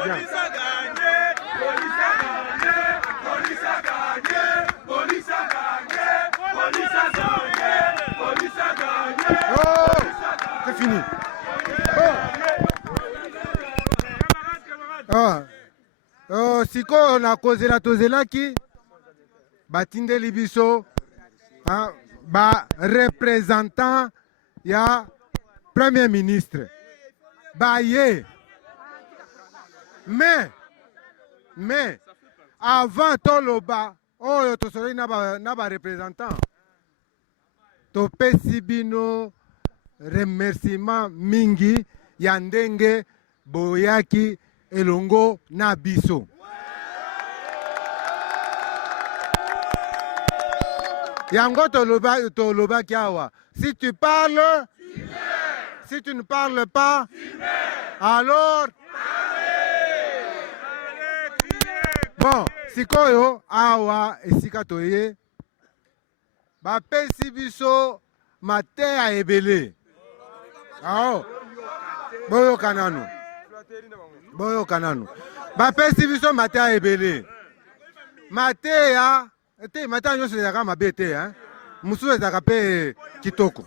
Police a gagné, police a gagné, police a gagné, police a gagné, police a gagné, police a gagné. Oh, c'est fini. Oh, siko na kozela tozelaki batindeli biso ba représentant ya premier ministre baye mais avant toloba oyo tosoloki na ba représentant topesi bino remerciement mingi ya ndenge boyaki elongo na biso. Yango toloba kiawa. Si tu parles, si tu ne parles pas, alors bon, sikoyo awa esika toye bapesi biso mateya ebele. Ao boyo kanano. Boyo kanano. Bapesi biso mateya ebele. Mateya mateya nyonso ezalaka mabe te, hein? Mususu ezalaka pe kitoko.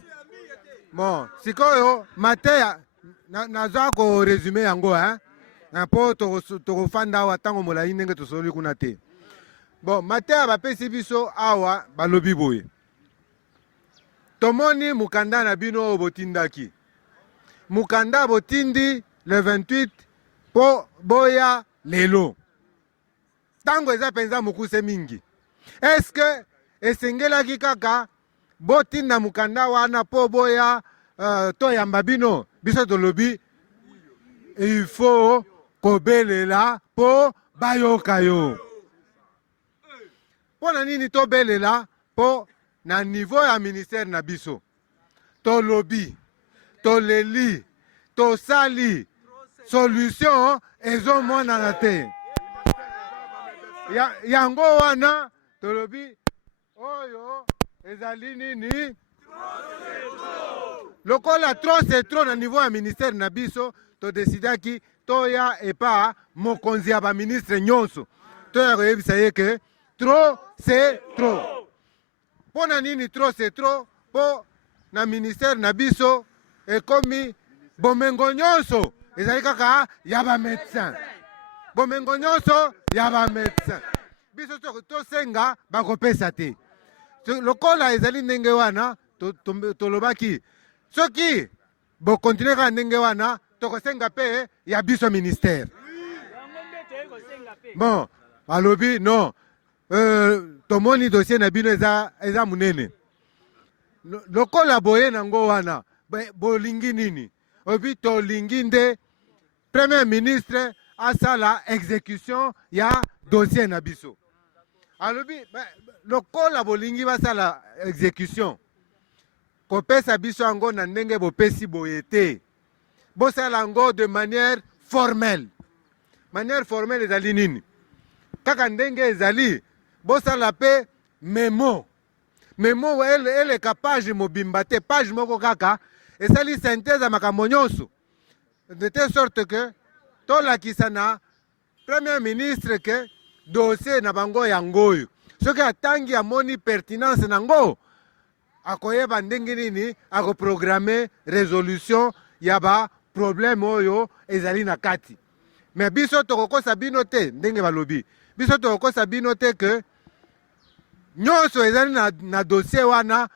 Bon, sikoyo mateya naza ko resume yango, hein? Po tokofanda awa ntango molai ndenge tosoli kuna te. Bon, mateya bapesi biso awa balobi boye. Tomoni mukanda na bino botindaki. Mukanda botindi le 28 po boya lelo. Tango eza penza mukuse mingi. Est-ce que esengelaki kaka botinda mukanda wana po boya to yamba bino biso tolobi il faut kobelela po bayoka yo. Pona nini to belela po na niveau ya ministère na biso. To lobi, to leli, to sali, solution ezomona na te. Yango wana tolobi oyo ezali nini? Lokola trop c'est trop na niveau ya ministère na biso to decidaki toya epa mokonzi ya ba ministre nyonso. Toya koyebisa ye ke trop c'est trop. Pona nini trop c'est trop? Po na ministère na biso ekomi bomengo nyonso ezali kaka ya ba médecin. Bomengo nyonso ya ba médecin. Biso tosenga bakopesa te. Lokola ezali ndenge wana tolobaki soki bokontinue kaka ndenge wana tokosenga pe ya biso ministère. Bon, alobi non. Tomoni dossier na bino eza munene. Lokola boye nango wana bolingi nini? Obi tolingi nde premier ministre asala exécution ya dossier na biso. Alobi lokola bolingi basala exécution kopesa biso yango na ndenge bopesi boye te. Bosala yango de manière formelle. Manière formelle ezali nini? Kaka ndenge ezali bosala pe memo. Memo eleka page mobimba te, page moko kaka esali synthèse ya makambo nyonso. De telle sorte que tolakisa na premier ministre ke dossier na bango yango oyo. Soki atangi amoni pertinence nango akoyeba ndenge nini akoprogramme résolution ya ba problème oyo ezali na kati. Mais biso tokokosa bino te ndenge balobi. Biso tokokosa bino te ke nyonso ezali na dossier wana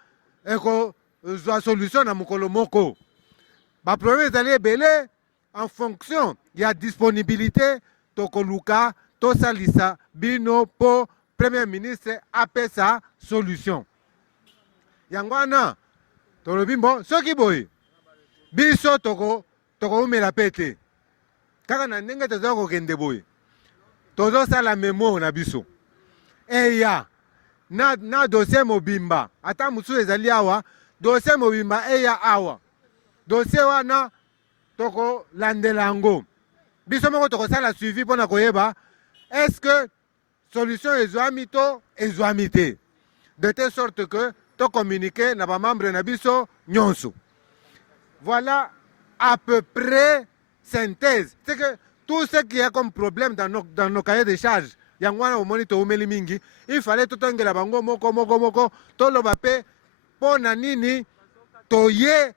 eko zwa solution na mokolo moko. Ba problème ezali ebele en fonction ya disponibilité tokoluka tosalisa bino po premier ministre apesa solution. Yango wana tolobi mbo soki boye biso tokoumela pe te. Kaka na ndenge toza kokende boye tozosala memo na biso eya na dossier mobimba ata mosusu ezali awa dossier mobimba eya awa dossier wana tokolandela yango biso moko tokosala suivi mpona koyeba est-ce que solution ezwami to ezwami te, de telle sorte que tocommuniquer na bamembre na biso nyonso. Voilà à peu près synthèse. C'est que tout ce qui est comme problème dans nos cahiers de charges yango wana omoni toumeli mingi il fallait totongela bango moko toloba pe mpo na nini toye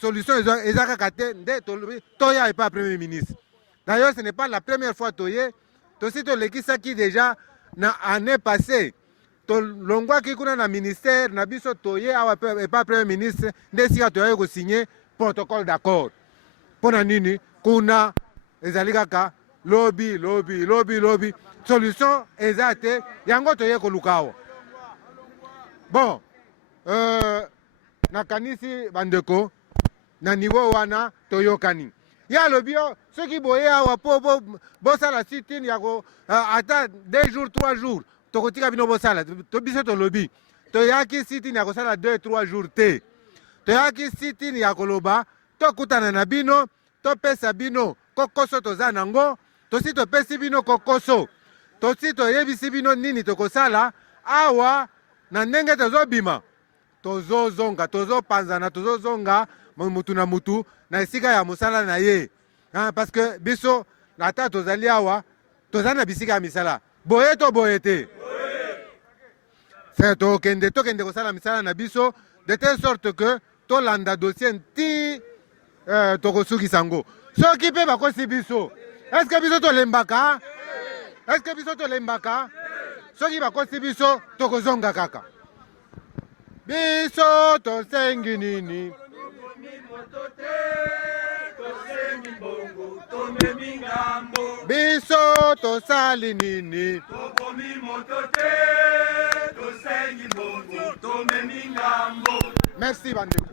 solution eza kaka te nde tolobi toya epa premier ministre. D'ailleurs ce n'est pas la première fois toye tosi tolekisaki déjà na année passée tolongwaki kuna na ministère na biso toye awa epa premier ministre nde sika toyaki kosigner protocole d'accord mpo na nini kuna ezali kaka lobi solution eza te yango toye koluka awa. Bon nakanisi bandeko na niveau wana toyokani ya alobi soki boye awa mpo bosala sitine yako ata 2 jours 3 jours tokotika bino bosala biso tolobi toyaki sitine ya kosala 2-3 jours te toyaki sitine ya koloba tokutana na bino topesa bino kokoso toza nango tosi topesi bino kokoso tosi toyebisi bino nini tokosala awa na ndenge tozobima tozozonga tozopanzana tozozonga mutu na mutu na esika ya mosala na ye parce que biso ata tozali awa toza na bisika ya misala boye to boye te tokende kosala misala na biso de telle sorte que tolanda dossier nti tokosukisa ngo soki mpe bakosi biso eske biso tolembaka soki bakosi biso tokozonga kaka biso tosengi nini biso tosali nini merci bandeko.